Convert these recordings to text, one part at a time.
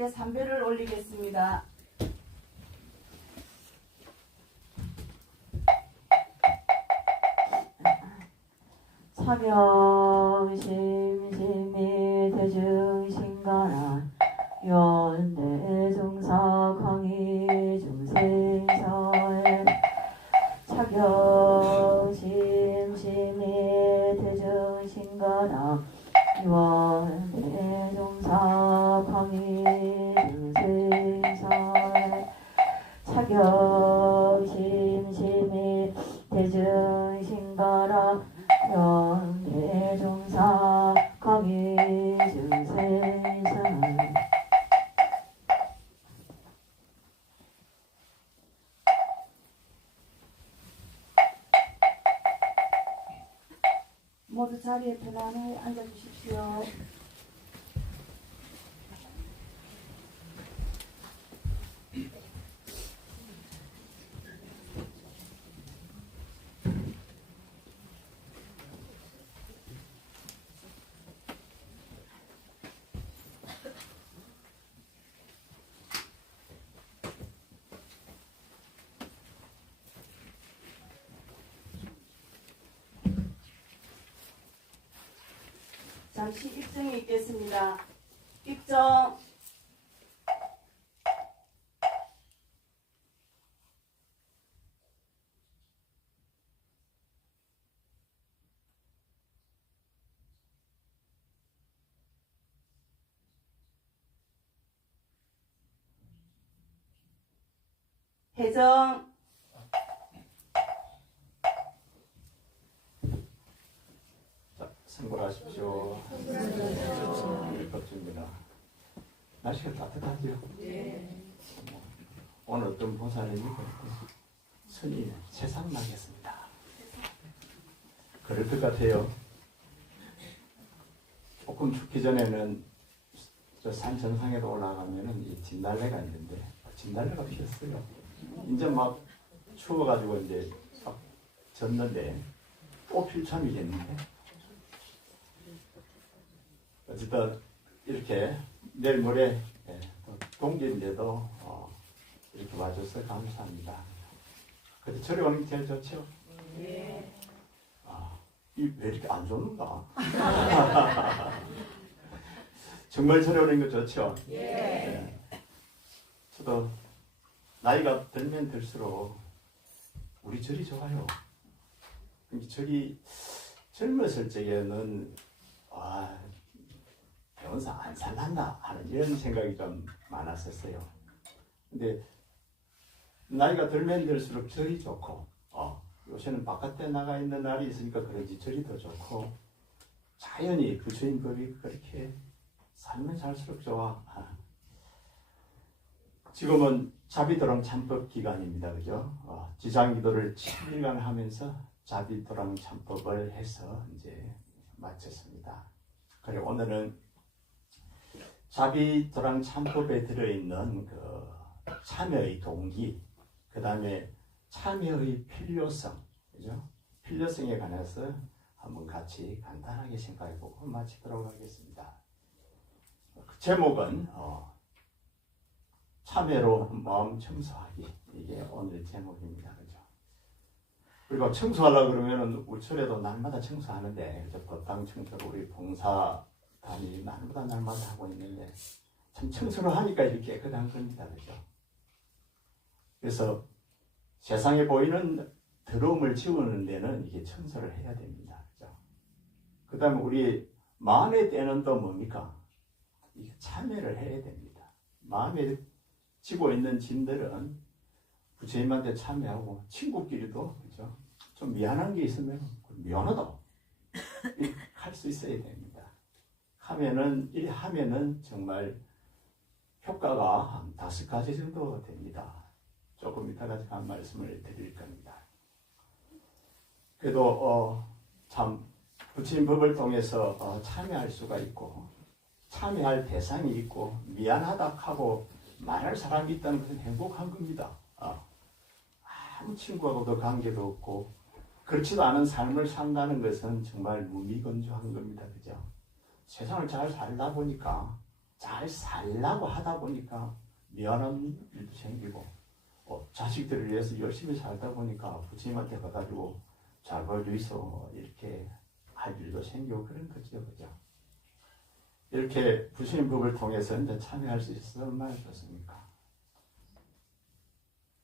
하나님께 삼배를 올리겠습니다. 사경심심이 대중신가라 연대종사 광희 중생사에 사경심심이 대중신가라 연대종사 광희 중생사에 사경심심이 대중신가라 연대종사 광희 중생사 모두 자리에 편안히 앉아주십시오. 잠시 입정이 있겠습니다. 입정. 해정. 승부하십시오. 일법입니다. 날씨가 따뜻하죠? 네. 오늘 어떤 보살님이 손이 세상 나겠습니다. 그럴 것 같아요. 조금 춥기 전에는 저 산 정상에도 올라가면은 이 진달래가 있는데 진달래가 피었어요. 이제 막 추워가지고 이제 막 졌는데 또 필 참이겠는데. 어쨌든 이렇게 내일 모레 동기인데도 이렇게 와줘서 감사합니다. 근데 저리 오는 게 제일 좋죠? 네. 왜 이렇게 안 좋는가? 정말 저리 오는 거 좋죠? 네. 저도 나이가 들면 들수록 우리 절이 좋아요. 절이 젊었을 적에는 배운사 안 살란다 하는 이런 생각이 좀 많았었어요. 근데 나이가 들면 들수록 절이 좋고 요새는 바깥에 나가 있는 날이 있으니까 그런지 절이 더 좋고 자연히 부처님 법이 그렇게 살면 살수록 좋아. 지금은 자비도랑 참법 기간입니다. 그죠? 지장기도를 7일간 하면서 자비도랑 참법을 해서 이제 마쳤습니다. 그리고 오늘은 자비도랑 참법에 들어있는 그 참여의 동기, 그 다음에 참여의 필요성, 그죠? 필요성에 관해서 한번 같이 간단하게 생각해보고 마치도록 하겠습니다. 그 제목은 참여로 마음 청소하기, 이게 오늘 제목입니다. 그죠? 그리고 청소하려고 그러면은 우철에도 날마다 청소하는데, 그죠? 법당 청소를 우리 봉사단이 날마다 하고 있는데, 참 청소를 하니까 이렇게 깨끗한 겁니다. 그죠? 그래서 세상에 보이는 더러움을 지우는 데는 이게 청소를 해야 됩니다. 그죠? 그 다음에 우리 마음의 때는 또 뭡니까? 이게 참여를 해야 됩니다. 마음에 지고 있는 짐들은 부처님한테 참여하고 친구끼리도 그죠? 좀 미안한 게 있으면 미안하다 할 수 있어야 됩니다. 이 하면은 정말 효과가 한 5가지 정도 됩니다. 조금 이따가 한 말씀을 드릴 겁니다. 그래도 참 부처님 법을 통해서 참여할 수가 있고 참여할 대상이 있고 미안하다 하고 말할 사람이 있다는 것은 행복한 겁니다. 아무 친구하고도 관계도 없고 그렇지도 않은 삶을 산다는 것은 정말 무미건조한 겁니다. 그죠? 세상을 잘 살다 보니까 잘 살라고 하다 보니까 미안한 일도 생기고 자식들을 위해서 열심히 살다 보니까 부처님한테 가가지고 잘 벌도 있어 이렇게 할 일도 생기고 그런 거죠. 그죠? 이렇게 부처님 법을 통해서 이제 참여할 수 있어서 얼마나 좋습니까?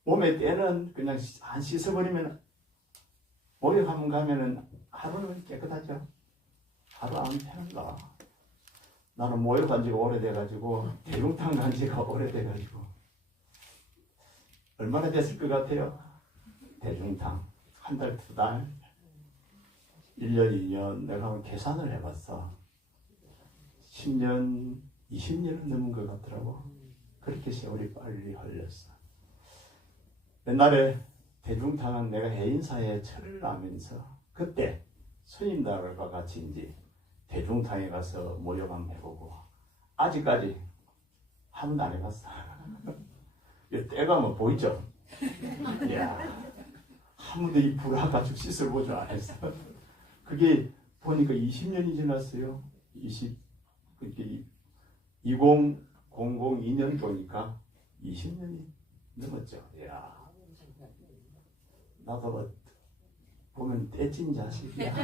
몸의 때는 그냥 안 씻어버리면 목욕 한번 가면은 하루는 깨끗하죠. 하루 안 편한가? 나는 목욕 간 지가 오래돼가지고 대중탕 간 지가 오래돼가지고 얼마나 됐을 것 같아요? 대중탕 한 달, 두 달, 1년, 2년 내가 한번 계산을 해봤어. 10년, 20년은 넘은 것 같더라고. 그렇게 세월이 빨리 흘렀어. 옛날에 대중탕은 내가 해인사에 철을 나면서 그때 스님들과 같이 이제 대중탕에 가서 모욕 한번 해보고 아직까지 한 번도 안 해봤어. 이 때가 뭐 보이죠? 이야, 한 번도 이 불화 가지고 씻어보지 않았어. 그게 보니까 20년이 지났어요. 2000-2년도니까 20년이 넘었죠. 이야, 나도 뭐 보면 떼찐 자식이야.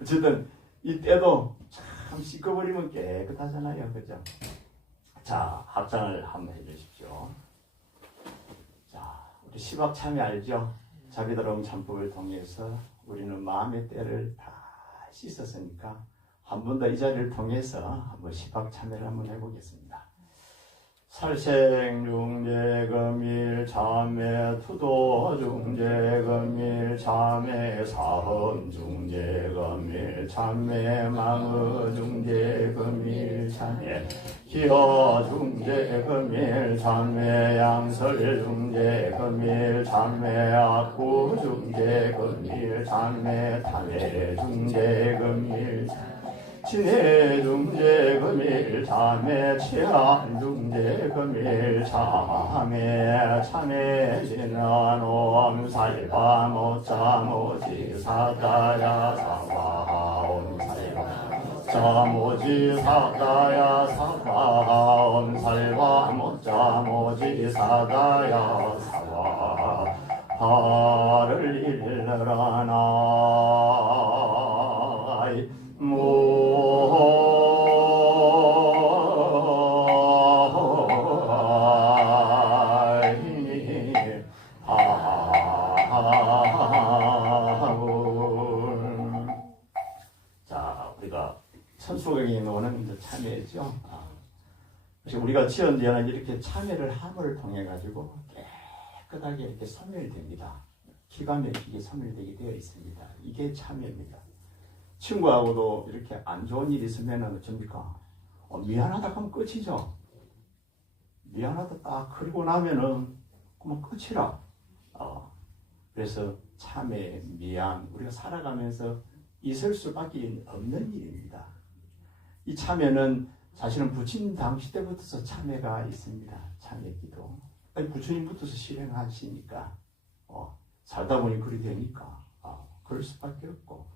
어쨌든 이 때도 참 씻어버리면 깨끗하잖아요. 그죠? 자, 합장을 한번 해주십시오. 자, 우리 시박 참여 알죠? 자비다로움 참법을 통해서 우리는 마음의 때를 다 씻었으니까 한 번 더 이 자리를 통해서 한번 시박 참여를 한번 해보겠습니다. 살생중재금일 참회 투도중재금일 참회 사헌중재금일 참회 망의중재금일 참회 기어중재금일 참회 양설중재금일 참회 악구중재금일 참회 탐해중재금일 친해중재금일 참회 치안중재금일 참회 참회진언옴 살바모짜모지 사다야 사바옴 살바모지 사다야 사바옴 살바모짜모지 사다야 사바 발을 일러라 나이 자, 우리가 천수경에 나오는 이제 참회죠. 그래서 우리가 지연제는 이렇게 참회를 함을 통해 가지고 깨끗하게 이렇게 소멸됩니다. 기가 막히게 소멸되게 되어 있습니다. 이게 참회입니다. 친구하고도 이렇게 안 좋은 일이 있으면 어쩝니까? 미안하다 하면 끝이죠. 미안하다 딱 그리고 나면은 그만 끝이라. 그래서 참회, 미안, 우리가 살아가면서 있을 수밖에 없는 일입니다. 이 참회는 사실은 부처님 당시 때부터 참회가 있습니다. 참회기도. 부처님부터 실행하시니까 살다 보니 그리 되니까 그럴 수밖에 없고.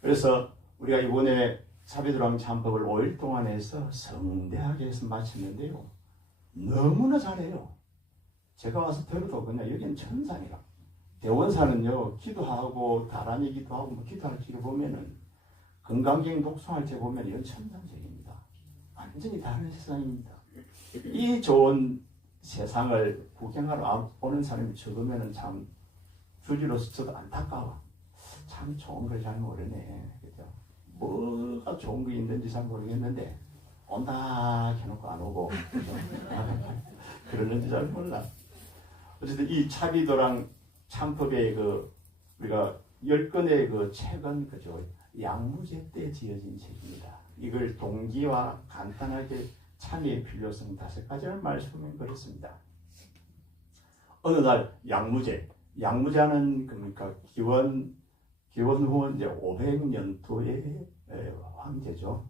그래서 우리가 이번에 자비도랑 참법을 5일 동안 해서 성대하게 해서 마쳤는데요. 너무나 잘해요. 제가 와서 들어도 그냥 여기는 천상이라. 대원사는요, 기도하고 다란이 기도하고 뭐 기도할 때 보면은 건강경 독송할 때 보면 이건 천상적입니다. 완전히 다른 세상입니다. 이 좋은 세상을 구경하러 오는 사람이 적으면은 참 주지로서 저도 안타까워. 참 좋은 걸 잘 모르네. 그죠? 뭐가 좋은 게 있는지 잘 모르겠는데 온다 해놓고 안 오고 그죠? 그러는지 잘 몰라. 어쨌든 이 차비도랑 참법의 우리가 10권의 그 책은 그죠? 양무제 때 지어진 책입니다. 이걸 동기와 간단하게 참여의 필요성 5가지를 말씀을 그렇습니다. 어느 날 양무제는 그러니까 기원 후 이제 500년도의 황제죠.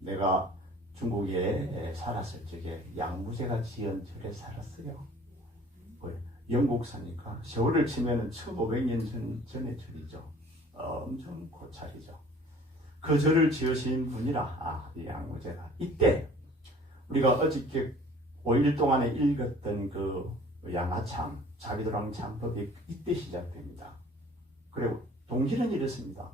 내가 중국에 살았을 적에 양무제가 지은 절에 살았어요. 영국사니까 세월을 치면은 1500년 전의 절이죠. 엄청 고찰이죠. 그 절을 지으신 분이라 이 양무제가 이때 우리가 어저께 5일 동안에 읽었던 그 양아참 자비도랑 참법이 이때 시작됩니다. 그리고 동기는 이렇습니다.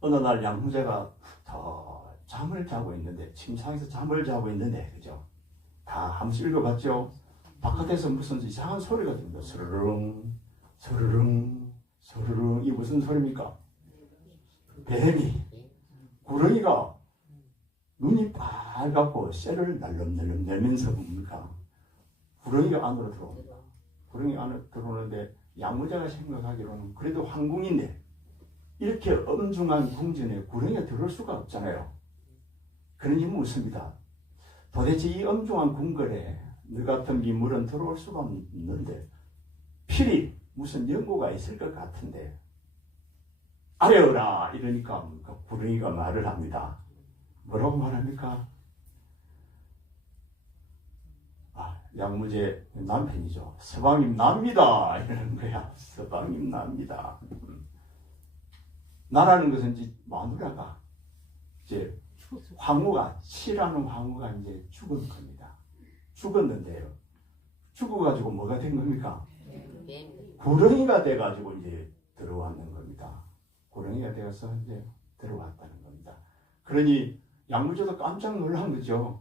어느 날 양무제가 더 잠을 자고 있는데 침상에서 잠을 자고 있는데 그죠? 다 한 번씩 읽어봤죠? 바깥에서 무슨 이상한 소리가 듭니다. 스르릉 스르릉 스르릉 이 무슨 소리입니까? 뱀이 구렁이가 눈이 빨갛고 쇠를 날름날름 내면서 뭡니까? 구렁이가 안으로 들어옵니다. 구렁이 안으로 들어오는데 양무자가 생각하기로는 그래도 황궁인데 이렇게 엄중한 궁전에 구렁이가 들어올 수가 없잖아요. 그러니 묻습니다. 도대체 이 엄중한 궁궐에 너 같은 미물은 들어올 수가 없는데 필히 무슨 연고가 있을 것 같은데 아뢰어라 이러니까 구렁이가 말을 합니다. 뭐라고 말합니까? 양무제 남편이죠. 서방님 납니다 이러는 거야. 서방님 납니다. 나라는 것은 이제 마누라가 이제 황후가 치라는 황후가 이제 죽은 겁니다. 죽었는데요. 죽어가지고 뭐가 된 겁니까? 구렁이가 돼가지고 이제 들어왔는 겁니다. 구렁이가 되어서 이제 들어왔다는 겁니다. 그러니 양무제도 깜짝 놀란 거죠.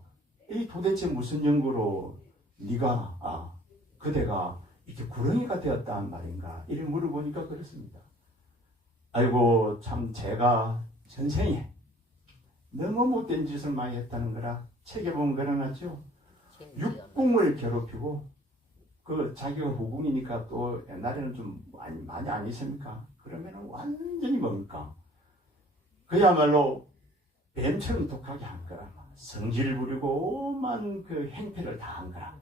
이 도대체 무슨 연고로 네가 그대가 이렇게 구렁이가 되었단 말인가? 이를 물어보니까 그렇습니다. 아이고 참 제가 전생에 너무 못된 짓을 많이 했다는 거라 책에 보면 그려놨죠. 육궁을 괴롭히고 그 자기가 후궁이니까 또 옛날에는 좀 많이 안 있습니까? 그러면은 완전히 뭡니까? 그야말로 뱀처럼 독하게 한 거라. 성질 부리고 오만 그 행태를 다 한 거라.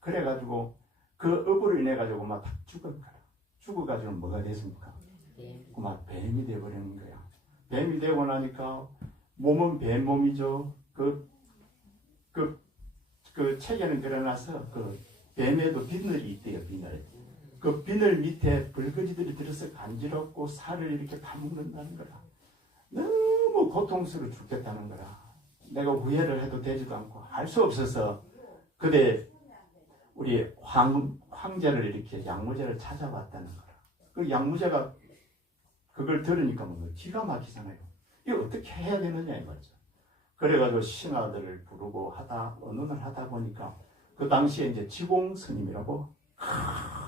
그래가지고 그 업으로 인해 가지고 막 다 죽은 거라. 죽어가지고 뭐가 됐습니까? 막 뱀이 되어버리는 거야. 뱀이 되고 나니까 몸은 뱀 몸이죠. 그 책에는 그려놔서 그 뱀에도 비늘이 있대요. 비늘. 그 비늘 밑에 벌거지들이 들어서 간지럽고 살을 이렇게 파먹는다는 거라. 너무 고통스러워 죽겠다는 거라. 내가 후회를 해도 되지도 않고 할 수 없어서 그대 우리 황제를 이렇게 양무제를 찾아왔다는 거라. 그 양무제가 그걸 들으니까 뭐 기가 막히잖아요. 이거 어떻게 해야 되느냐 이거죠. 그래가지고 신하들을 부르고 어느 날 하다 보니까 그 당시에 이제 지공 스님이라고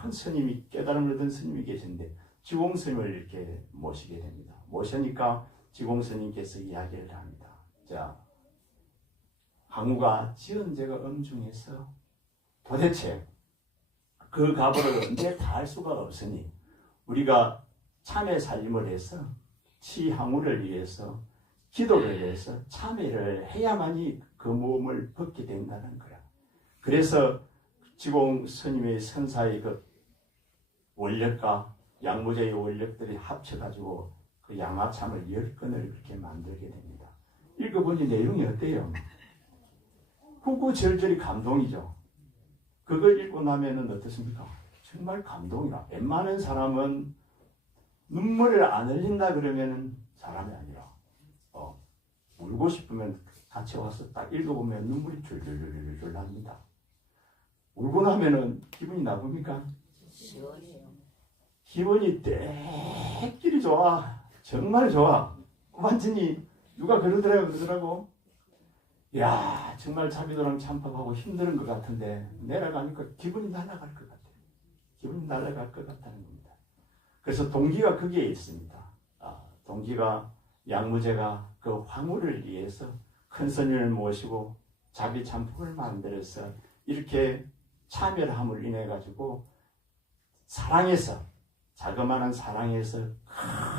큰 스님이 깨달음을 얻은 스님이 계신데 지공 스님을 이렇게 모시게 됩니다. 모시니까 지공 스님께서 이야기를 합니다. 자, 황후가 지은 죄가 엄중해서 도대체 그 가보를 언제 다 할 수가 없으니 우리가 참회 살림을 해서 치황후를 위해서 기도를 해서 참회를 해야만이 그 몸을 벗게 된다는 거야. 그래서 지공 스님의 선사의 그 원력과 양무제의 원력들이 합쳐가지고 그 양아참을 10건을 그렇게 만들게 됩니다. 읽어보니 내용이 어때요? 후구절절히 감동이죠. 그걸 읽고 나면은 어떻습니까? 정말 감동이라. 웬만한 사람은 눈물을 안 흘린다 그러면은 사람이 아니라 울고 싶으면 같이 와서 딱 읽어보면 눈물이 줄줄줄줄 납니다. 울고 나면은 기분이 나쁩니까? 기분이 때끼리 좋아. 정말 좋아. 완전히 누가 그러더라고. 야, 정말 자비도랑 참법하고 힘든 것 같은데 내려가니까 기분이 날아갈 것 같아요. 기분이 날아갈 것 같다는 겁니다. 그래서 동기가 거기에 있습니다. 동기가 양무제가 그 황후를 위해서 큰 스님을 모시고 자비 참법을 만들어서 이렇게 참여함을 인해 가지고 사랑해서 자그마한 사랑에서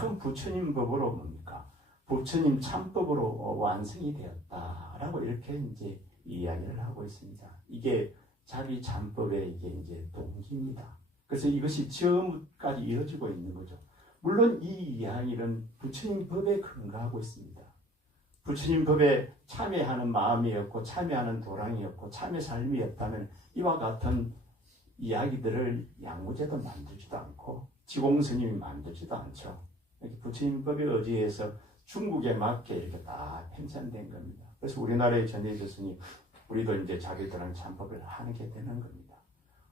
큰 부처님 법으로 뭡니까? 부처님 참법으로 완성이 되었다라고 이렇게 이제 이야기를 하고 있습니다. 이게 자비 참법의 이제 동기입니다. 그래서 이것이 처음까지 이어지고 있는 거죠. 물론 이 이야기는 부처님 법에 근거하고 있습니다. 부처님 법에 참여하는 마음이었고 참여하는 도량이었고 참여 삶이었다면 이와 같은 이야기들을 양무제도 만들지도 않고 지공스님이 만들지도 않죠. 부처님 법에 의지해서 중국에 맞게 이렇게 다 편찬된 겁니다. 그래서 우리나라에 전해졌으니 우리도 이제 자기들은 참법을 하게 되는 겁니다.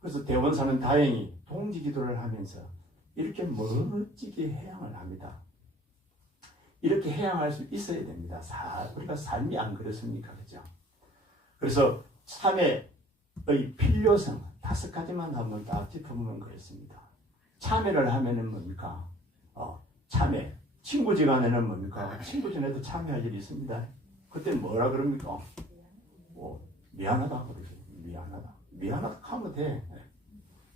그래서 대원사는 다행히 동지기도를 하면서 이렇게 멋지게 해양을 합니다. 이렇게 해양할 수 있어야 됩니다. 우리가 삶이 안 그렇습니까? 그죠? 그래서 참회의 필요성 5가지만 한번 딱 짚어보면 그렇습니다. 참회를 하면은 뭡니까? 참회. 친구지간에는 뭡니까? 친구지간에도 참회할 일이 있습니다. 그때 뭐라 그럽니까? 미안하다 그러죠. 미안하다 하면 돼.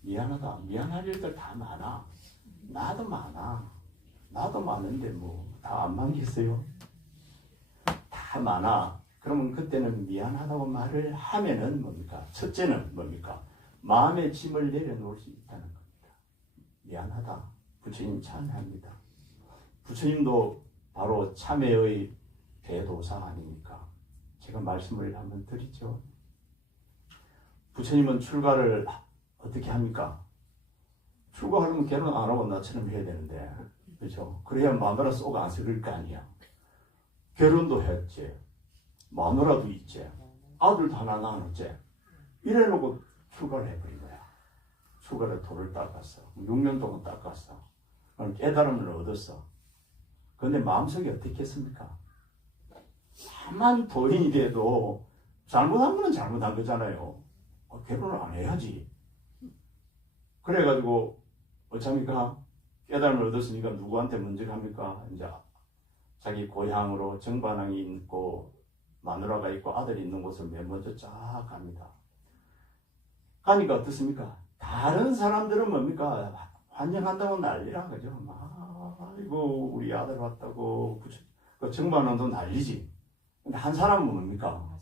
미안하다. 미안할 일들 다 많아. 나도 많아. 나도 많은데 뭐 다 안 많겠어요? 다 많아. 그러면 그때는 미안하다고 말을 하면은 뭡니까? 첫째는 뭡니까? 마음의 짐을 내려놓을 수 있다는 겁니다. 미안하다. 부처님 참회합니다. 부처님도 바로 참회의 대도사 아닙니까? 제가 말씀을 한번 드리죠. 부처님은 출가를 어떻게 합니까? 출가하려면 결혼 안 하고 나처럼 해야 되는데, 그렇죠? 그래야 마누라 속 안 썩을 거 아니야. 결혼도 했지, 마누라도 있지, 아들도 하나 낳았지. 이래놓고 출가를 해버린 거야. 출가를 돌을 닦았어. 6년 동안 닦았어. 그럼 깨달음을 얻었어. 그런데 마음속에 어떻게 했습니까? 다만 도인이 돼도 잘못한 거는 잘못한 거잖아요. 결혼을 안 해야지. 그래가지고 어쩝니까? 깨달음을 얻었으니까 누구한테 먼저 갑니까? 이제 자기 고향으로 정반항이 있고 마누라가 있고 아들이 있는 곳을 맨 먼저 쫙 갑니다. 가니까 어떻습니까? 다른 사람들은 뭡니까? 환영한다고 난리라 그죠? 아이고 우리 아들 왔다고 정반항도 난리지. 근데 한 사람은 뭡니까?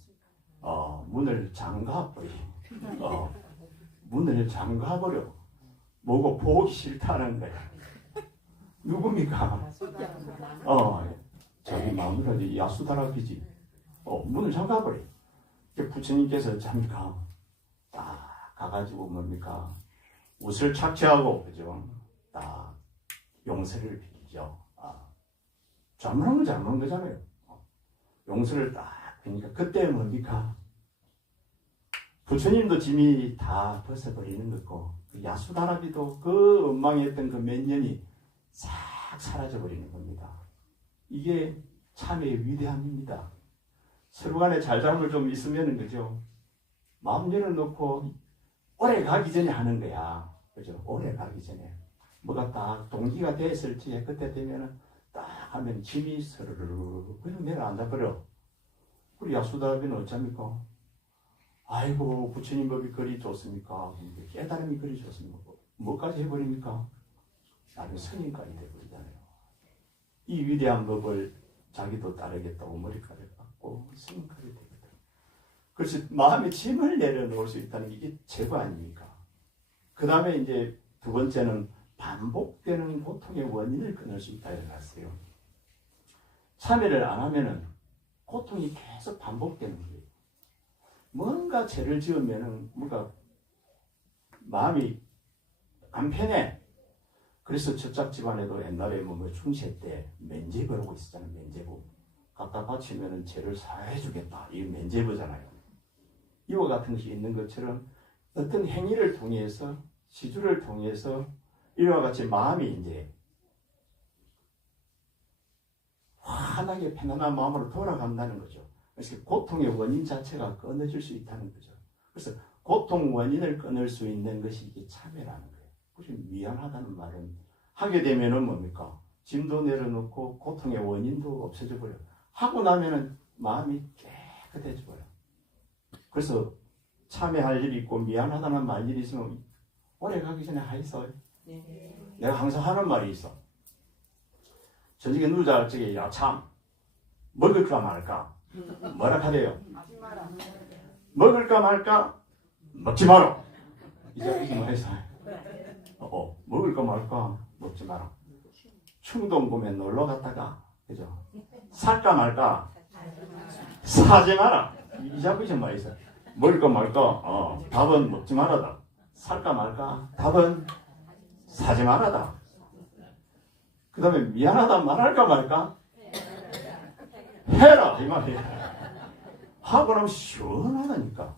문을 잠가버려. 문을 잠가버려. 뭐고 보기 싫다는 거야. 누굽니까? 자기 마누라 야수다락이지. 문을 잠가버려. 부처님께서 잠깐 딱 가가지고 뭡니까? 옷을 착취하고 그죠? 딱 용서를 빌죠. 잘못한 건 잘못한 거잖아요. 용서를 딱 비니까 그때 뭡니까? 부처님도 짐이 다 벗어버리는 거고 야수다라비도 그 엉망했던 그 몇 년이 싹 사라져버리는 겁니다. 이게 참회의 위대함입니다. 서로 간에 잘잘못 좀 있으면은 그죠? 마음 열어놓고 오래 가기 전에 하는 거야. 그죠? 오래 가기 전에. 뭐가 딱 동기가 됐을지 그때 되면은 딱 하면 짐이 스르르 그냥 내려앉아 버려. 우리 야수다라비는 어쩝니까? 아이고 부처님 법이 그리 좋습니까? 깨달음이 그리 좋습니까? 뭐까지 해버립니까? 나는 스님까지 돼버리잖아요. 이 위대한 법을 자기도 따르겠다고 머리카락을 깎고 스님까지 되거든. 그래서 마음의 짐을 내려놓을 수 있다는 게 이게 제거 아닙니까? 그 다음에 이제 두 번째는 반복되는 고통의 원인을 끊을 수 있다고 했어요. 참회를 안 하면은 고통이 계속 반복되는 거예요. 뭔가 죄를 지으면은 뭔가 마음이 안 편해. 그래서 저짝 집안에도 옛날에 뭐 중세 때 면제부 하고 있었잖아요. 면제부. 갖다 바치면은 죄를 사해주겠다. 이게 면제부잖아요. 이와 같은 것이 있는 것처럼 어떤 행위를 통해서 시주를 통해서 이와 같이 마음이 이제 환하게 편안한 마음으로 돌아간다는 거죠. 그래서 고통의 원인 자체가 끊어질 수 있다는 거죠. 그래서 고통 원인을 끊을 수 있는 것이 이게 참회라는 거예요. 그래서 미안하다는 말은 하게 되면은 뭡니까? 짐도 내려놓고 고통의 원인도 없어져 버려. 하고 나면은 마음이 깨끗해져 버려. 그래서 참회할 일이 있고 미안하다는 말 일이 있으면 오래 가기 전에 하이소. 내가 항상 하는 말이 있어. 저녁에 누자 할 적에 야 참 먹을까 말까? 뭐라 하래요? 먹을까 말까? 먹지 마라. 이제 뭐 해서 먹을까 말까? 먹지 마라. 충동구매 놀러 갔다가 그죠? 살까 말까? 사지 마라. 이 잡으신 말 있어. 먹을까 말까? 답은 먹지 말아다. 살까 말까? 답은 사지 말아다. 그 다음에 미안하다 말할까 말까? 해라 이 말이에요. 하고 나면 시원하다니까.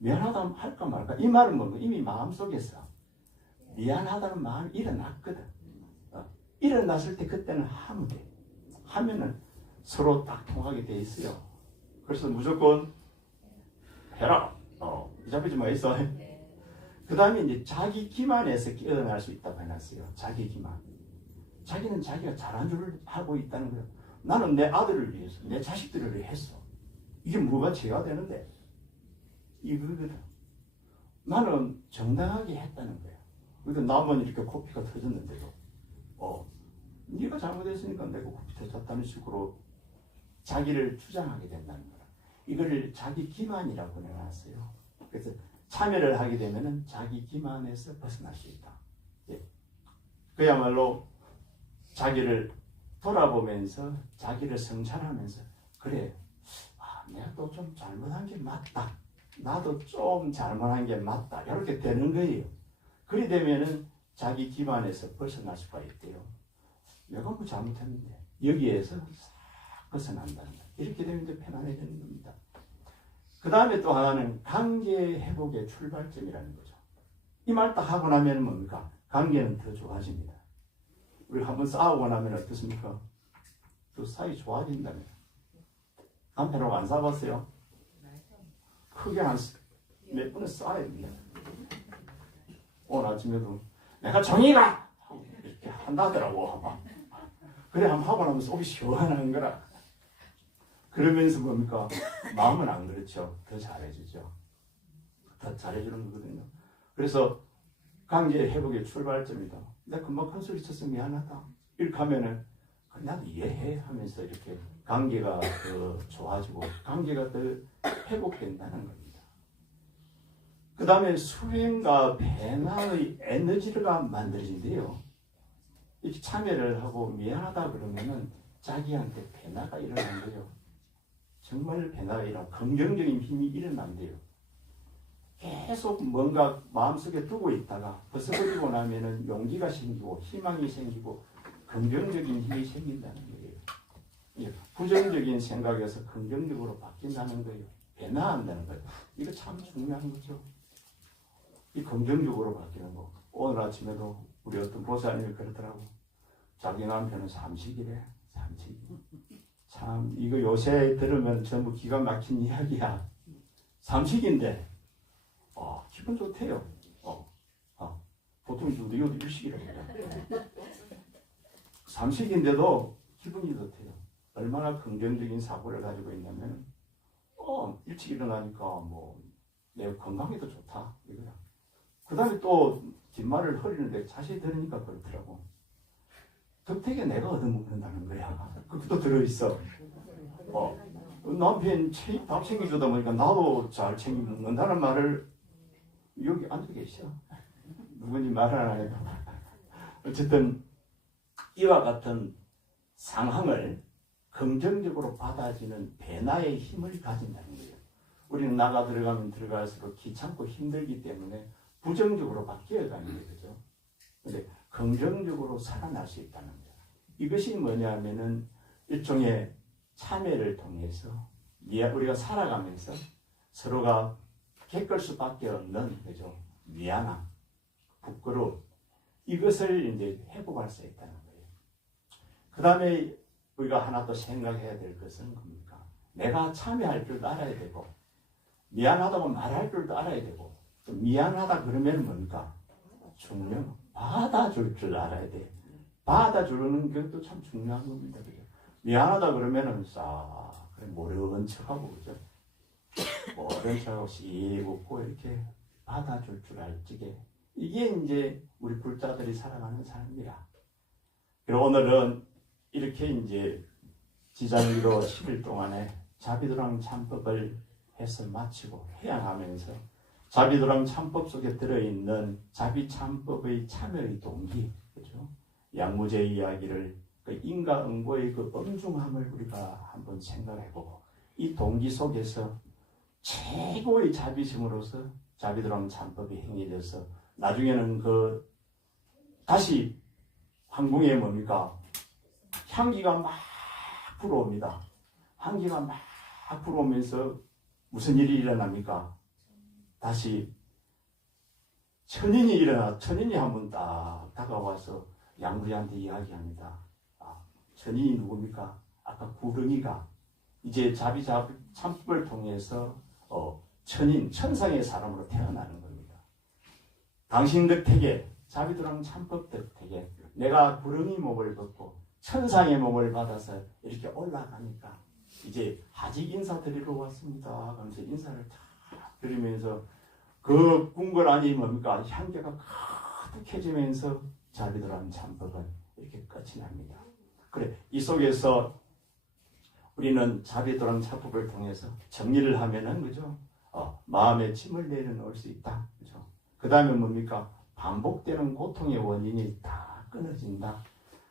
미안하다 할까 말까 이 말은 뭔가 이미 마음속에서 미안하다는 마음이 일어났거든. 일어났을 때 그때는 하면 돼. 하면은 서로 딱 통하게 돼 있어요. 그래서 무조건 해라. 붙잡히지 마 있어. 그 다음에 이제 자기 기만에서 깨어날 수 있다고 해놨어요. 자기 기만. 자기는 자기가 잘한 줄 하고 있다는 거예요. 나는 내 아들을 위해서, 내 자식들을 위해 했어. 이게 뭐가 죄가 되는데? 이거거든. 나는 정당하게 했다는 거야. 근데 남은 이렇게 코피가 터졌는데도, 네가 잘못했으니까 내가 코피 터졌다는 식으로 자기를 주장하게 된다는 거야. 이걸 자기 기만이라고 해놨어요. 그래서 참여를 하게 되면은 자기 기만에서 벗어날 수 있다. 예. 그야말로 자기를 돌아보면서 자기를 성찰하면서 그래, 내가 또 좀 잘못한 게 맞다. 나도 좀 잘못한 게 맞다. 이렇게 되는 거예요. 그리 되면은 자기 기만에서 벗어날 수가 있대요. 내가 뭐 잘못했는데 여기에서 싹 벗어난다는 거예요. 이렇게 되면 이제 편안해지는 겁니다. 그 다음에 또 하나는 관계 회복의 출발점이라는 거죠. 이 말 딱 하고 나면 뭡니까? 관계는 더 좋아집니다. 우리 한번 싸우고 나면 어떻습니까? 그 사이 좋아진다면. 남편하고 안 싸봤어요? 크게 몇 번은 싸야 됩니다. 오늘 아침에도 내가 정의가! 이렇게 한다더라고. 그래 한번 하고 나면 속이 시원한 거라. 그러면서 뭡니까? 마음은 안 그렇죠. 더 잘해주죠. 더 잘해주는 거거든요. 그래서 관계 회복의 출발점이다. 내가 금방 큰 소리 쳐서 미안하다. 이렇게 하면은 나도 이해해 하면서 이렇게 관계가 더 좋아지고 관계가 더 회복된다는 겁니다. 그 다음에 수행과 배나의 에너지가 만들어진대요. 이렇게 참여를 하고 미안하다 그러면은 자기한테 배나가 일어난 거예요. 정말 배나가 일어나고 긍정적인 힘이 일어난대요. 계속 뭔가 마음속에 두고 있다가 벗어버리고 나면은 용기가 생기고 희망이 생기고 긍정적인 힘이 생긴다는 거예요. 부정적인 생각에서 긍정적으로 바뀐다는 거예요. 변화한다는 거예요. 이거 참 중요한 거죠. 이 긍정적으로 바뀌는 거. 오늘 아침에도 우리 어떤 보살님이 그러더라고. 자기 남편은 삼식이래. 삼식. 참 이거 요새 들으면 전부 기가 막힌 이야기야. 삼식인데 기분 좋대요. 보통 우리도 일식이라고 해요. 삼식인데도 기분이 좋대요. 얼마나 긍정적인 사고를 가지고 있냐면 일찍 일어나니까 내 건강에도 좋다 이거야. 그 다음에 또 뒷말을 흐리는데 자세히 들으니까 그렇더라고. 덕택에 내가 얻어먹는다는 거야. 그것도 들어있어. 남편 밥 챙겨주다 보니까 나도 잘 챙겨 먹는다는 말을 여기 앉아 계셔. 누군지 말 안 하니까. 어쨌든 이와 같은 상황을 긍정적으로 받아지는 배나의 힘을 가진다는 거예요. 우리는 나가 들어가면 들어갈수록 귀찮고 힘들기 때문에 부정적으로 바뀌어가는 거죠. 근데 긍정적으로 살아날 수 있다는 거예요. 이것이 뭐냐면은 일종의 참회를 통해서 우리가 살아가면서 서로가 겪을 수밖에 없는 거죠. 미안함, 부끄러움 이것을 이제 회복할 수 있다는 거예요. 그 다음에 우리가 하나 또 생각해야 될 것은 뭡니까? 내가 참여할 줄도 알아야 되고 미안하다고 말할 줄도 알아야 되고 또 미안하다 그러면 뭡니까? 중요 받아줄 줄 알아야 돼. 받아주는 것도 참 중요한 겁니다. 그죠? 미안하다 그러면은 그래 모르는 척하고 그죠? 모르는 척하고 씩 웃고 이렇게 받아줄 줄 알지게 이게 이제 우리 불자들이 살아가는 삶이야. 그리고 오늘은 이렇게 이제 지장기로 10일 동안에 자비도랑 참법을 해서 마치고 해양하면서 자비도랑 참법 속에 들어있는 자비참법의 참여의 동기, 그죠? 양무제 이야기를 그 인과응보의 그 엄중함을 우리가 한번 생각해보고 이 동기 속에서 최고의 자비심으로서 자비도랑 참법이 행해져서 나중에는 다시 황궁에 뭡니까? 향기가 막 불어옵니다. 한기가 막 불어오면서 무슨 일이 일어납니까? 다시 천인이 한번 딱 다가와서 양구리한테 이야기합니다. 천인이 누굽니까? 아까 구렁이가 이제 참법을 통해서 천상의 사람으로 태어나는 겁니다. 당신 덕택에 자비도랑 참법 덕택에 내가 구렁이 몸을 벗고 천상의 몸을 받아서 이렇게 올라가니까 이제 하직 인사 드리러 왔습니다. 그러면서 인사를 다 드리면서 그 궁궐안이 뭡니까? 향기가 가득해지면서 자비도랑 참법은 이렇게 끝이 납니다. 그래, 이 속에서 우리는 자비도랑 참법을 통해서 정리를 하면은 그죠? 마음의 짐을 내려놓을 수 있다. 그죠? 그 다음에 뭡니까? 반복되는 고통의 원인이 다 끊어진다.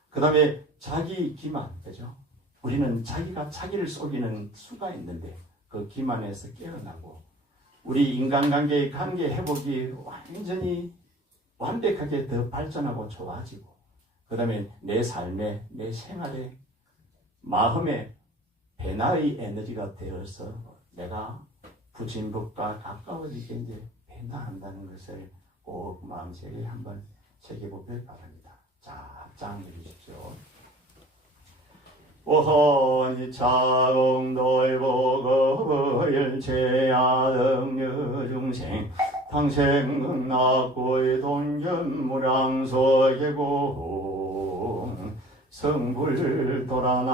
그 다음에 자기 기만, 그죠? 우리는 자기가 자기를 속이는 수가 있는데 그 기만에서 깨어나고 우리 인간관계의 관계 회복이 완전히 완벽하게 더 발전하고 좋아지고 그 다음에 내 삶에 내 생활에 마음에 변화의 에너지가 되어서 내가 부진법과 가까워지게 이제 변화한다는 것을 꼭 마음속에 한번 새겨보길 바랍니다. 자, 합장 해주십시오. 오호니 차공돌보거일 제야등여중생 당생은 낙고의 돈전무량소계공 성불도라나이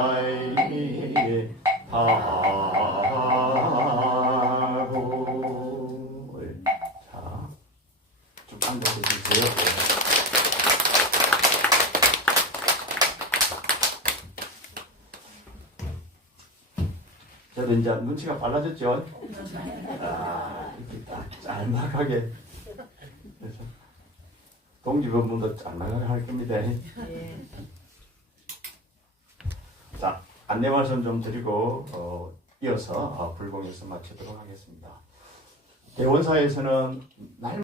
모아이 하고 자, 좀 앉아주세요. 저도 이제 눈치가 빨라졌죠? 이렇게 딱 짤막하게. 그래서 동지분도 짤막하게 할 겁니다. 자, 안내 말씀 좀 드리고, 이어서 불공에서 마치도록 하겠습니다. 대원사에서는 날